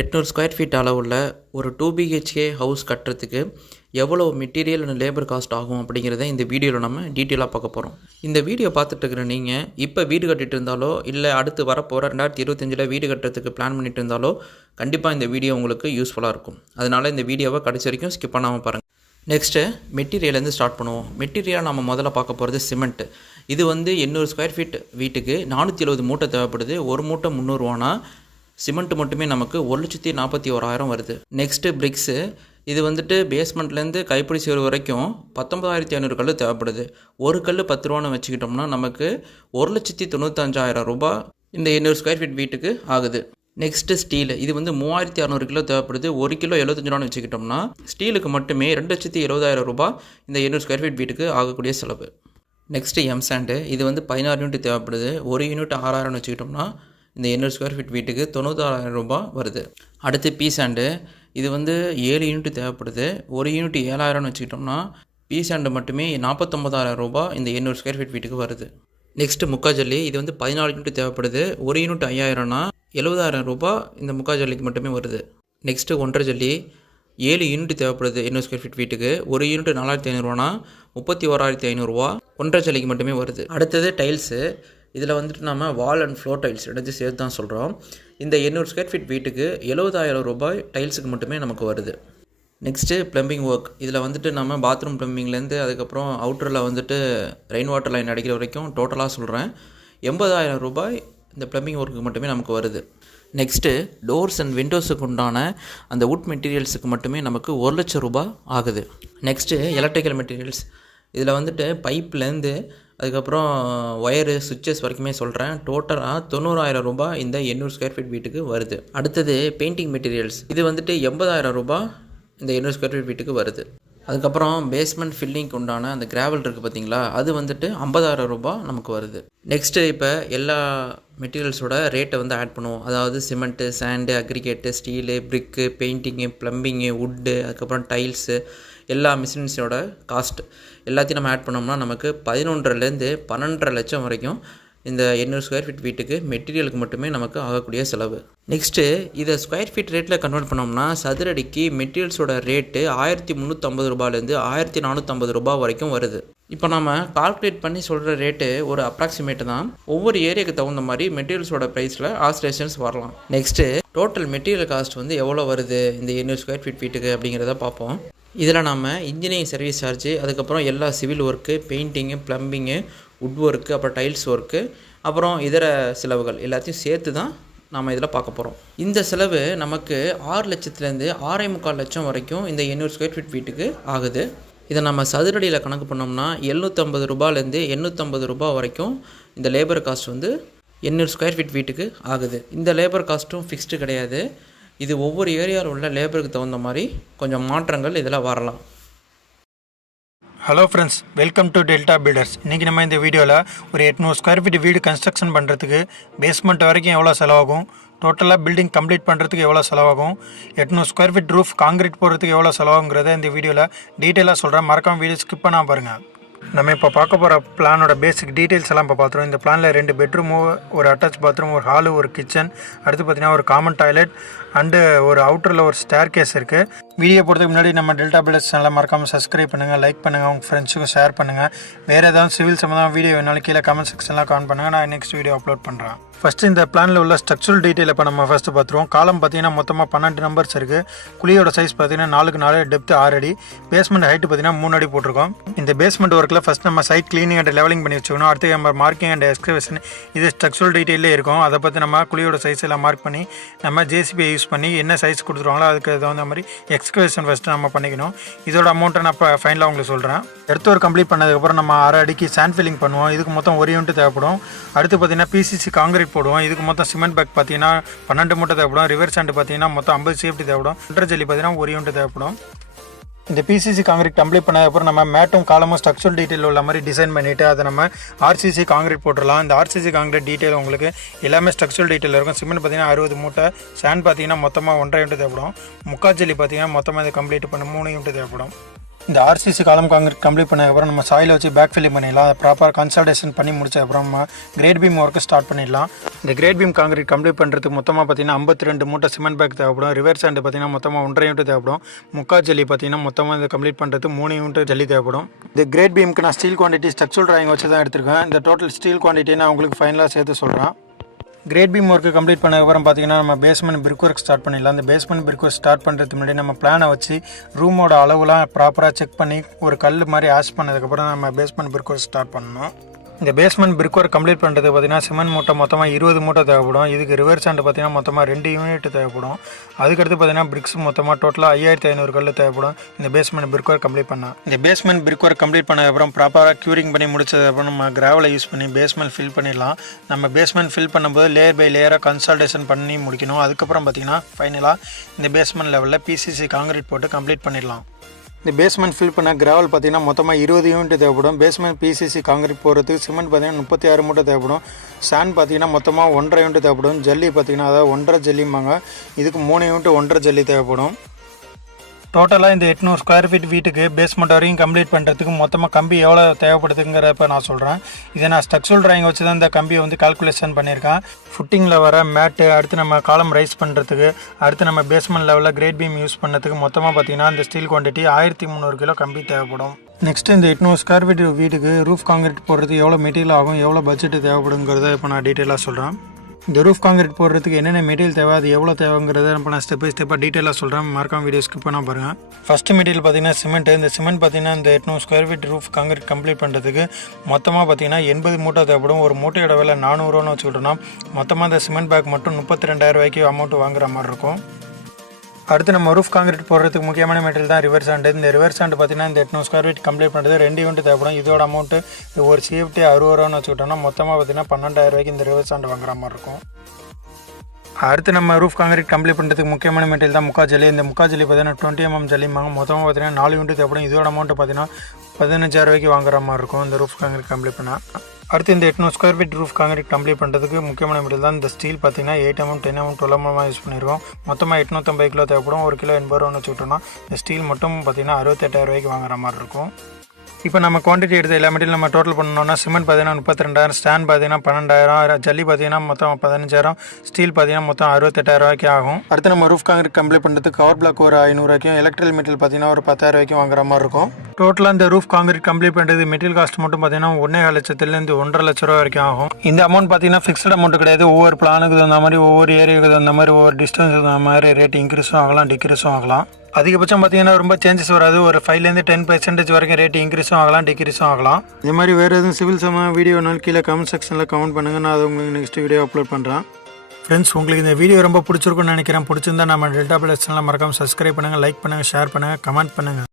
எட்நூறு square feet அளவுள்ள ஒரு டூ பிஹெச்கே ஹவுஸ் கட்டுறதுக்கு எவ்வளோ மெட்டீரியல் அண்ட் லேபர் காஸ்ட் ஆகும் அப்படிங்கிறத இந்த வீடியோவில் நம்ம டீட்டெயிலாக பார்க்க போகிறோம் இந்த வீடியோ பார்த்துட்டு இருக்கிற நீங்கள் இப்போ வீடு கட்டிட்டு இருந்தாலோ இல்லை அடுத்து வரப்போகிற ரெண்டாயிரத்தி இருபத்தஞ்சில் வீடு கட்டுறதுக்கு பிளான் பண்ணிட்டு இருந்தாலோ கண்டிப்பாக இந்த வீடியோ உங்களுக்கு யூஸ்ஃபுல்லாக இருக்கும். அதனால் இந்த வீடியோவை கடைசி வரைக்கும் ஸ்கிப் பண்ணாமல் பாருங்கள் நெக்ஸ்ட்டு மெட்டீரியலேருந்து ஸ்டார்ட் பண்ணுவோம். மெட்டீரியல் நம்ம முதல்ல பார்க்க போகிறது சிமெண்ட் இது வந்து எண்ணூறு ஸ்கொயர் ஃபீட் வீட்டுக்கு நானூற்றி எழுபது மூட்டை தேவைப்படுது. ஒரு மூட்டை முந்நூறுவானா சிமெண்ட் மட்டுமே நமக்கு ஒரு லட்சத்தி நாற்பத்தி ஓராயிரம் வருது. நெக்ஸ்ட்டு பிரிக்ஸு இது வந்துட்டு பேஸ்மெண்ட்லேருந்து கைப்பிடி செய்வது வரைக்கும் பத்தொன்பதாயிரத்தி ஐநூறு கல் தேவைப்படுது. ஒரு கல் பத்து ரூபான்னு வச்சுக்கிட்டோம்னா நமக்கு ஒரு லட்சத்தி தொண்ணூத்தஞ்சாயிரம் ரூபாய் இந்த எண்ணூறு ஸ்கொயர் ஃபீட் வீட்டுக்கு ஆகுது. நெக்ஸ்ட்டு ஸ்டீல் இது வந்து மூவாயிரத்தி அறநூறு கிலோ தேவைப்படுது. ஒரு கிலோ எழுபத்தஞ்சு ரூபான்னு வச்சுக்கிட்டோம்னா ஸ்டீலுக்கு மட்டுமே ரெண்டு லட்சத்தி இருபதாயிரம் ரூபாய் இந்த எண்ணூறு ஸ்கொயர் ஃபீட் வீட்டுக்கு ஆகக்கூடிய செலவு. நெக்ஸ்ட்டு எம்சாண்டு இது வந்து பதினாறு யூனிட் தேவைப்படுது. ஒரு யூனிட் ஆறாயிரம்னு வச்சுக்கிட்டோம்னா இந்த எண்ணூறு ஸ்கொயர் ஃபீட் வீட்டுக்கு தொண்ணூத்தாறாயிரம் ரூபாய் வருது. அடுத்து பி சாண்டு இது வந்து ஏழு யூனிட் தேவைப்படுது. ஒரு யூனிட் ஏழாயிரம்னு வச்சுக்கிட்டோம்னா பி சாண்டு மட்டுமே நாற்பத்தொம்பதாயிரம் ரூபாய் இந்த எண்ணூறு ஸ்கொயர் ஃபீட் வீட்டுக்கு வருது. நெக்ஸ்ட்டு முக்காஜல்லி இது வந்து பதினாலு யூனிட் தேவைப்படுது. ஒரு யூனிட் ஐயாயிரம்னா எழுபதாயிரம் ரூபாய் இந்த முக்காஜல்லிக்கு மட்டுமே வருது. நெக்ஸ்ட்டு ஒன்றரை ஜல்லி ஏழு யூனிட் தேவைப்படுது எண்ணூறு ஸ்கொயர் ஃபீட் வீட்டுக்கு. ஒரு யூனிட் நாலாயிரத்தி ஐநூறுவானா முப்பத்தி ஓராயிரத்தி ஐநூறுரூவா ஒன்றரை ஜல்லிக்கு மட்டுமே வருது. அடுத்தது டைல்ஸு இதில் வந்துட்டு நம்ம வால் அண்ட் ஃப்ளோர் டைல்ஸ் எடுத்து சேர்த்து தான் சொல்கிறோம் இந்த எண்ணூறு ஸ்கொயர் ஃபீட் வீட்டுக்கு எழுபதாயிரம் ரூபாய் டைல்ஸுக்கு மட்டுமே நமக்கு வருது. நெக்ஸ்ட்டு ப்ளம்பிங் ஒர்க் இதில் வந்துட்டு நம்ம பாத்ரூம் ப்ளம்பிங்லேருந்து அதுக்கப்புறம் அவுட்டரில் வந்துட்டு ரெயின் வாட்டர் லைன் அடிக்கிற வரைக்கும் டோட்டலாக சொல்கிறேன் எண்பதாயிரம் ரூபாய் இந்த ப்ளம்பிங் ஒர்க்குக்கு மட்டுமே நமக்கு வருது. நெக்ஸ்ட்டு டோர்ஸ் அண்ட் விண்டோஸுக்கு உண்டான அந்த வுட் மெட்டீரியல்ஸுக்கு மட்டுமே நமக்கு ஒரு லட்சம் ரூபாய் ஆகுது. நெக்ஸ்ட்டு எலக்ட்ரிக்கல் மெட்டீரியல்ஸ் இதில் வந்துட்டு பைப்லேருந்து அதுக்கப்புறம் ஒயரு சுவிட்சஸ் வரைக்குமே சொல்கிறேன் டோட்டலாக தொண்ணூறாயிரம் ரூபாய் இந்த எண்ணூறு ஸ்கொயர் ஃபீட் வீட்டுக்கு வருது. அடுத்தது பெயிண்டிங் மெட்டீரியல்ஸ் இது வந்துட்டு எண்பதாயிரம் ரூபாய் இந்த எண்ணூறு ஸ்கொயர் ஃபீட் வீட்டுக்கு வருது. அதுக்கப்புறம் பேஸ்மெண்ட் ஃபில்லிங்க்கு உண்டான அந்த கிராவல் இருக்குது பார்த்தீங்களா அது வந்துட்டு ஐம்பதாயிரம் ரூபாய் நமக்கு வருது. நெக்ஸ்ட்டு இப்போ எல்லா மெட்டீரியல்ஸோட ரேட்டை வந்து ஆட் பண்ணுவோம். அதாவது cement sand aggregate steel brick painting plumbing wood அதுக்கப்புறம் டைல்ஸு எல்லா மிஷின்ஸோட காஸ்ட் எல்லாத்தையும் நம்ம ஆட் பண்ணோம்னா நமக்கு பதினொன்றுலேருந்து பன்னெண்டரை லட்சம் வரைக்கும் இந்த எண்ணூறு ஸ்கொயர் ஃபீட் வீட்டுக்கு மெட்டீரியலுக்கு மட்டுமே நமக்கு ஆகக்கூடிய செலவு. நெக்ஸ்ட்டு இதை ஸ்கொயர் ஃபீட் ரேட்டில் கன்வெர்ட் பண்ணோம்னா சதுரடிக்கு மெட்டீரியல்ஸோட ரேட்டு ஆயிரத்தி முந்நூற்றம்பது ரூபாயிலேருந்து ஆயிரத்தி நானூற்றம்பது ரூபாய் வரைக்கும் வருது. இப்போ நம்ம கால்குலேட் பண்ணி சொல்கிற ரேட்டு ஒரு அப்ராக்சிமேட் தான். ஒவ்வொரு ஏரியாவுக்கு தகுந்த மாதிரி மெட்டீரியல்ஸோட ப்ரைஸில் ஆஸ்ட்ரேஷன்ஸ் வரலாம். நெக்ஸ்ட்டு டோட்டல் மெட்டீரியல் காஸ்ட் வந்து எவ்வளோ வருது? இந்த எண்ணூறு ஸ்கொயர் ஃபீட் வீட்டுக்கு அப்படிங்கிறத பார்ப்போம். இதில் நம்ம இன்ஜினியரிங் சர்வீஸ் சார்ஜ் அதுக்கப்புறம் எல்லா civil work painting plumbing wood work அப்புறம் டைல்ஸ் ஒர்க்கு அப்புறம் இதர செலவுகள் எல்லாத்தையும் சேர்த்து தான் நாம் இதில் பார்க்க போகிறோம் இந்த செலவு நமக்கு ஆறு லட்சத்துலேருந்து ஆறே முக்கால் லட்சம் வரைக்கும் இந்த எண்ணூறு ஸ்கொயர் ஃபீட் வீட்டுக்கு ஆகுது. இதை நம்ம சதுரடியில் கணக்கு பண்ணோம்னா எழுநூற்றம்பது ரூபாலேருந்து எண்ணூற்றம்பது ரூபா வரைக்கும் இந்த லேபர் காஸ்ட் வந்து எண்ணூறு ஸ்கொயர் ஃபீட் வீட்டுக்கு ஆகுது. இந்த லேபர் காஸ்ட்டும் ஃபிக்ஸ்டு கிடையாது. இது ஒவ்வொரு ஏரியாவில் உள்ள லேபருக்கு தகுந்த மாதிரி கொஞ்சம் மாற்றங்கள் இதில் வரலாம். Hello friends welcome to Delta builders இன்றைக்கி நம்ம இந்த வீடியோவில் ஒரு எட்நூறு ஸ்கொயர் ஃபீட் வீடு கன்ஸ்ட்ரக்ஷன் பண்ணுறதுக்கு பேஸ்மெண்ட் வரைக்கும் எவ்வளோ செலவாகும்? டோட்டலாக பில்டிங் கம்ப்ளீட் பண்ணுறதுக்கு எவ்வளோ செலவாகும்? எட்நூறு ஸ்கொயர் ஃபீட் ரூஃப் காங்கிரீட் போடுறதுக்கு எவ்வளோ செலவாகுங்கிறத இந்த வீடியோவில் டீட்டெயிலாக சொல்கிறேன் மறக்காமல் வீடியோ ஸ்கிப் பண்ணால் பாருங்கள் நம்ம இப்போ பார்க்க போகிற பிளானோட பேசிக் டீட்டெயில்ஸ் எல்லாம் இப்போ பார்த்துருவோம். இந்த பிளானில் ரெண்டு பெட்ரூமு ஒரு அட்டாச் பாத்ரூம் ஒரு ஹாலு ஒரு கிச்சன் அடுத்து பார்த்தீங்கன்னா ஒரு காமன் டாய்லெட் அண்டு ஒரு அவுட்டரில் ஒரு ஸ்டேர் கேஸ் இருக்குது வீடியோ போகிறதுக்கு முன்னாடி நம்ம டெல்டா பிளஸ் சேனலை மறக்காமல் சப்ஸ்கிரைப் பண்ணுங்கள் லைக் பண்ணுங்கள் உங்கள் ஃப்ரெண்ட்ஸுக்கும் ஷேர் பண்ணுங்கள் வேறு ஏதாவது சிவில் சம்மந்தமாக வீடியோ வேணாலும் கீழே கமெண்ட் செக்ஷன்லாம் கமெண்ட் பண்ணுங்கள் நான் நெக்ஸ்ட் வீடியோ அப்லோட் பண்ணுறேன் ஃபஸ்ட்டு இந்த பிளானில் உள்ள ஸ்ட்ரக்சரல் டீட்டெயில் இப்போ நம்ம ஃபஸ்ட்டு பார்த்துருவோம். காலம் பார்த்தீங்கன்னா மொத்தமாக பன்னெண்டு நம்பர்ஸ் இருக்குது குழியோட சைஸ் பார்த்தீங்கன்னா நாலுக்கு நாலு டெப்த் ஆறு அடி. பேஸ்மெண்ட் ஹைட்டு பார்த்தீங்கன்னா மூணு அடி போட்டிருக்கோம். இந்த பேஸ்மெண்ட் ஒர்க்கில் ஃபஸ்ட் நம்ம சைட் க்ளீனிங் அண்ட் லெவலிங் பண்ணி வச்சுக்கணும். அடுத்து நம்ம மார்க்கிங் அண்ட் எக்ஸ்கவேஷன் இது ஸ்ட்ரக்சரல் டீட்டெயிலே இருக்கும். அதை பற்றி நம்ம குழியோட சைஸ் எல்லாம் மார்க் பண்ணி நம்ம ஜேசிபியை யூஸ் பண்ணி என்ன சைஸ் கொடுத்துருவாங்களோ அதுக்கு தகுந்த மாதிரி எக்ஸ்கவேஷன் ஃபஸ்ட்டு நம்ம பண்ணிக்கணும். இதோட அமௌண்ட்டை நான் இப்போ ஃபைனலாக உங்களுக்கு சொல்கிறேன் எடுத்து ஒரு கம்ப்ளீட் பண்ணதுக்கப்புறம் நம்ம அரை அடிக்கு சாண்ட் ஃபில்லிங் பண்ணுவோம். இதுக்கு மொத்தம் ஒரு யூனிட் தேவைப்படும். அடுத்து பார்த்தீங்கன்னா பிசிசி காங்கிரீட் போடுவோம். இதுக்கு மொத்தம் சிமெண்ட் பேக் பார்த்தீங்கன்னா பன்னெண்டு மூட்டை தேவைப்படும். ரிவர் சாண்ட் பார்த்தீங்கன்னா மொத்தம் ஐம்பது சேஃப்டி தேவைப்படும். ஒன்றரை ஜல்லி பார்த்தீங்கன்னா ஒரு யூனிட் தேவைப்படும். இந்த பிசிசி காங்கிரீட் கம்ப்ளீட் பண்ணதுக்கப்புறம் நம்ம மேட்டும் காலமும் ஸ்ட்ரக்சரல் டீட்டெயில் உள்ள மாதிரி டிசைன் பண்ணிவிட்டு அதை நம்ம ஆர்சிசி காங்கிரீட் போட்டுடலாம். இந்த ஆர்சிசி காங்கிரீட் டீட்டெயில் உங்களுக்கு எல்லாமே ஸ்ட்ரக்சரல் டீட்டெயில் இருக்கும். சிமெண்ட் பார்த்தீங்கன்னா அறுபது மூட்டை சாண்ட் பார்த்தீங்கன்னா மொத்தமாக ஒன்றரை யூனிட் தேவைப்படும். முக்கால் ஜல்லி பார்த்தீங்கன்னா மொத்தமாக இதை கம்ப்ளீட் பண்ண மூணு யூனிட் தேவைப்படும். இந்த ஆர்சிசி காலம் காங்கிரீட் கம்ப்ளீட் பண்ணதுக்கப்புறம் நம்ம சாயில் வச்சு பேக் ஃபில்லிங் பண்ணிடலாம். அதை ப்ராப்பராக கன்சல்டேஷன் பண்ணி முடிச்ச நம்ம கிரேட் பீம் ஒர்க்கு ஸ்டார்ட் பண்ணிடலாம். இந்த கிரேட் பீம் காங்கிரீட் கம்ப்ளீட் பண்ணுறதுக்கு மொத்தமாக பார்த்தீங்கன்னா ஐம்பத்தி ரெண்டு மூட்டை சிமெண்ட் பேக் தேவைப்படும். ரிவர்ஸ் ஹேண்டு பார்த்தீங்கன்னா மொத்தமாக ஒன்றரை யூனிட் தேவைப்படும். முக்கா ஜல்லி பார்த்தீங்கன்னா மொத்தமாக இந்த கம்ப்ளீட் பண்ணுறதுக்கு மூணு யூனிட் ஜல்லி தேவைப்படும். இந்த கிரேட் பீமுக்கு நான் ஸ்டீல் குவான்டிட்டி ஸ்ட்ரக்சரல் ட்ராயிங் வச்சு தான் எடுத்திருக்கேன். இந்த டோட்டல் ஸ்டீல் குவான்டிட்டி நான் உங்களுக்கு ஃபைனலாக சேர்த்து சொல்கிறேன் கிரேட் பீம் ஒர்க்கு கம்ப்ளீட் பண்ணதுக்கப்புறம் பார்த்தீங்கன்னா நம்ம பேஸ்மெண்ட் பிரிக் ஒர்க் ஸ்டார்ட் பண்ணிடலாம். அந்த பேஸ்மெண்ட் பிரிக் ஒர்க் ஸ்டார்ட் பண்ணுறதுக்கு முன்னாடி நம்ம பிளானை வச்சு ரூமோட அளவுலாம் ப்ராப்பராக செக் பண்ணி ஒரு கல் மாதிரி ஆஷ் பண்ணதுக்கப்புறம் நம்ம பேஸ்மெண்ட் பிரிக் ஒர்க் ஸ்டார்ட் பண்ணணும். இந்த பேஸ்மெண்ட் பிரிக் ஒர்க் கம்ப்ளீட் பண்ணுறது பார்த்தீங்கன்னா சிமெண்ட் மூட்டை மொத்தமாக இருபது மூட்டை தேவைப்படும். இதுக்கு ரிவர்ஸ் ஹேண்டு பார்த்தீங்கன்னா மொத்தமாக ரெண்டு யூனிட் தேவைப்படும். அதுக்கடுத்து பார்த்தீங்கன்னா பிரிக்ஸ் மொத்தமாக டோட்டலாக ஐயாயிரத்தி ஐநூறு கல் தேவைப்படும். இந்த பேஸ்மெண்ட் பிரிக் ஒர்க் கம்ப்ளீட் பண்ணால் இந்த பேஸ்மெண்ட் பிரிக் ஒர்க் கம்ப்ளீட் பண்ணதுக்கப்புறம் ப்ராப்பராக க்யூரிங் பண்ணி முடிச்சதுக்கப்புறம் நம்ம கிராவலை யூஸ் பண்ணி பேஸ்மெண்ட் ஃபில் பண்ணிடலாம். நம்ம பேஸ்மெண்ட் ஃபில் பண்ணும்போது லேயர் பை லேயராக கன்சல்டேஷன் பண்ணி முடிக்கணும். அதுக்கப்புறம் பார்த்தீங்கன்னா ஃபைனலாக இந்த பேஸ்மெண்ட் லெவலில் பிசிசி காங்கிரீட் போட்டு கம்ப்ளீட் பண்ணிடலாம். இந்த பேஸ்மெண்ட் ஃபில் பண்ண கிராவல் பார்த்தீங்கன்னா மொத்தமாக இருபது யூனிட் தேவைப்படும். பேஸ்மெண்ட் பிசிசி காங்கிரீட் போகிறதுக்கு சிமெண்ட் பார்த்தீங்கன்னா முப்பத்தி ஆறு மூட்டை தேவைப்படும். சாண்ட் பார்த்தீங்கன்னா மொத்தமாக ஒன்றரை யூனிட் தேவைப்படும். ஜல்லி பார்த்தீங்கன்னா அதாவது ஒன்றரை ஜல்லிம்பாங்க இதுக்கு மூணு யூனிட் ஒன்றரை ஜல்லி தேவைப்படும். டோட்டலாக இந்த எட்நூறு ஸ்கொயர் ஃபீட் வீட்டுக்கு பேஸ்மெண்ட் வரையும் கம்ப்ளீட் பண்ணுறதுக்கு மொத்தமாக கம்பி எவ்வளோ தேவைப்படுதுங்கிறப்ப நான் சொல்கிறேன் இதை நான் ஸ்ட்ரக்சரல் ட்ராயிங் வச்சு தான் இந்த கம்பியை வந்து கால்குலேஷன் பண்ணியிருக்கேன். ஃபுட்டிங்கில் வர மேட்டு அடுத்து நம்ம காலம் ரைஸ் பண்ணுறதுக்கு அடுத்து நம்ம பேஸ்மெண்ட் லெவலில் கிரேட் பீம் யூஸ் பண்ணுறதுக்கு மொத்தமாக பார்த்தீங்கன்னா இந்த ஸ்டீல் குவான்டிட்டி ஆயிரத்தி முந்நூறு கிலோ கம்பி தேவைப்படும். நெக்ஸ்ட் இந்த எட்நூறு ஸ்கொயர் ஃபீட் வீட்டுக்கு ரூஃப் காங்கிரீட் போடுறதுக்கு எவ்வளோ மெட்டீரியல் ஆகும் எவ்வளோ பட்ஜெட் தேவைப்படுங்கிறத இப்போ நான் டீட்டெயிலாக சொல்கிறேன் இந்த ரூஃப் காங்கிரீட் போடுறதுக்கு என்னென்ன மெட்டீரியல் தேவை அது எவ்வளோ தேவைங்கிறத நம்ம நான் ஸ்டெப் பை ஸ்டெப்பாக டீட்டெயிலாக சொல்கிறேன் மறக்காம வீடியோ ஸ்கிப் பண்ணால் பாருங்கள் ஃபஸ்ட்டு மெட்டீரியல் பார்த்தீங்கன்னா சிமெண்ட் இந்த சிமெண்ட் பார்த்தீங்கன்னா இந்த எட்நூறு square feet roof concrete complete பண்ணுறதுக்கு மொத்தமாக பார்த்தீங்கன்னா எண்பது மூட்டை தேவைப்படும். ஒரு மூட்டையோட விலை நானூறுவான்னு வச்சுக்கிட்டோம்னா மொத்தமாக இந்த சிமெண்ட் பேக் மட்டும் முப்பத்தி ரெண்டாயிரம் ரூபாய்க்கு அமௌண்ட் வாங்குற மாதிரி இருக்கும். அடுத்து நம்ம ரூஃப் காங்கிரீட் போடுறதுக்கு முக்கியமான மெட்டீரியல் தான் ரிவர்ஸ் ஹேண்டு இந்த ரிவர்ஸ் ஹேண்டு பார்த்தீங்கன்னா இந்த எட்நூறு ஸ்கொயர் ஃபீட் கம்ப்ளீட் பண்ணுறது ரெண்டு யூனிட் தேவைப்படும். இதோட அமௌண்ட்டு ஒரு சேஃப்டி அறுபது ரூபான்னு வச்சுக்கிட்டோம்னா மொத்தமாக பார்த்தீங்கன்னா பன்னெண்டாயிரம் ரூபாய்க்கு இந்த ரிவர்ஸ் ஹேண்டு வாங்குற மாதிரி இருக்கும். அடுத்து நம்ம ரூஃப் காங்கிரீட் கம்ப்ளீட் பண்ணுறதுக்கு முக்கியமான மெட்டீரியல் தான் முக்கா ஜல்லி. இந்த முக்கா ஜல்லி பார்த்தீங்கன்னா டுவெண்ட்டி எம்எம் mm ஜல்லிம்பாங்க மொத்தமாக பார்த்தீங்கன்னா நாலு யூனிட் தேவைப்படும் இதோட அமௌண்ட் பார்த்தீங்கன்னா பதினஞ்சாயிரம் ரூபாய்க்கு வாங்குற மாதிரி இருக்கும் இந்த ரூஃப் காங்கிரீட் கம்ப்ளீட் பண்ணால் அடுத்து இந்த எட்நூறு square feet roof concrete complete பண்ணுறதுக்கு முக்கியமான மெட்டீரியல் தான் இந்த ஸ்டீல் பார்த்தீங்கன்னா eight mm mm, mm, ten mm twelve mm use பண்ணியிருக்கோம் மொத்தமாக எட்நூற்றம்பது கிலோ தேவைப்படும். ஒரு கிலோ எண்பது ரூபான்னு வச்சுக்கிட்டோம்னா இந்த ஸ்டீல் மட்டும் பார்த்தீங்கன்னா அறுபத்தெட்டாயிரம் ரூபாய்க்கு வாங்குற மாதிரி இருக்கும். இப்போ நம்ம குவான்டிட்டி எடுத்த எல்லா மெட்டீரியல் நம்ம டோட்டல் பண்ணோம்னா சிமெண்ட் பார்த்தீங்கன்னா முப்பத்தி ரெண்டாயிரம் ஸ்டாண்ட் பார்த்தீங்கன்னா பன்னெண்டாயிரம் ஜல்லி பார்த்தீங்கன்னா மொத்தம் பதினஞ்சாயிரம் ஸ்டீல் பார்த்தீங்கன்னா மொத்தம் அறுபத்தெட்டாயிரம் ரூபாய்க்கு ஆகும். அடுத்து நம்ம ரூஃப் காங்கிரீட் கம்ப்ளீட் பண்ணுறதுக்கு கவர் பிளாக் ஒரு ஐநூறுவாய்க்கும் எலக்ட்ரிக்கல் மெட்டீரியல் பார்த்தீங்கன்னா ஒரு பத்தாயிரம் ரூபாய்க்கும் வாங்குற மாதிரி இருக்கும். டோட்டலாக இந்த ரூஃப் காங்கிரீட் கம்ப்ளீட் பண்ணுறது மெட்டீரியல் காஸ்ட் மட்டும் பார்த்தீங்கன்னா ஒன்றே லட்சத்துலேருந்து ஒன்றரை லட்ச ரூபா வரைக்கும் ஆகும். இந்த அமௌண்ட் பார்த்தீங்கன்னா ஃபிக்ஸ்ட் அமௌண்ட் கிடையாது. ஒவ்வொரு பிளானுக்கு தகுந்த மாதிரி ஒவ்வொரு ஏரியாவுக்கு தகுந்த மாதிரி ஒவ்வொரு டிஸ்டன்ஸுக்கு தகுந்த மாதிரி ரேட் இன்க்ரீஸும் ஆகலாம் டிக்ரீஸும் ஆகலாம். அதிகபட்சம் பார்த்தீங்கன்னா ரொம்ப சேஞ்சஸ் வராது. ஒரு ஃபைவ்லேருந்து டென் பர்சன்டேஜ் வரைக்கும் ரேட் இன்க்ரீஸும் ஆகலாம் டிக்ரீஸும் ஆகலாம். இது மாதிரி வேறு எதுவும் சிவில் சம்ம வீடியோனாலும் கீழே கமெண்ட் செக்ஷனில் கமெண்ட் பண்ணுங்கள் நான் அதை உங்களுக்கு நெக்ஸ்ட் வீடியோ அப்லோட் பண்ணுறேன் ஃப்ரெண்ட்ஸ் உங்களுக்கு இந்த வீடியோ ரொம்ப பிடிச்சிருக்குன்னு நினைக்கிறேன். பிடிச்சிருந்தா நம்ம டெல்டா பிளஸ் சேனலை மறக்காமல் சப்ஸ்கிரைப் பண்ணுங்கள் லைக் பண்ணுங்கள் ஷேர் பண்ணுங்கள் கமெண்ட் பண்ணுங்கள்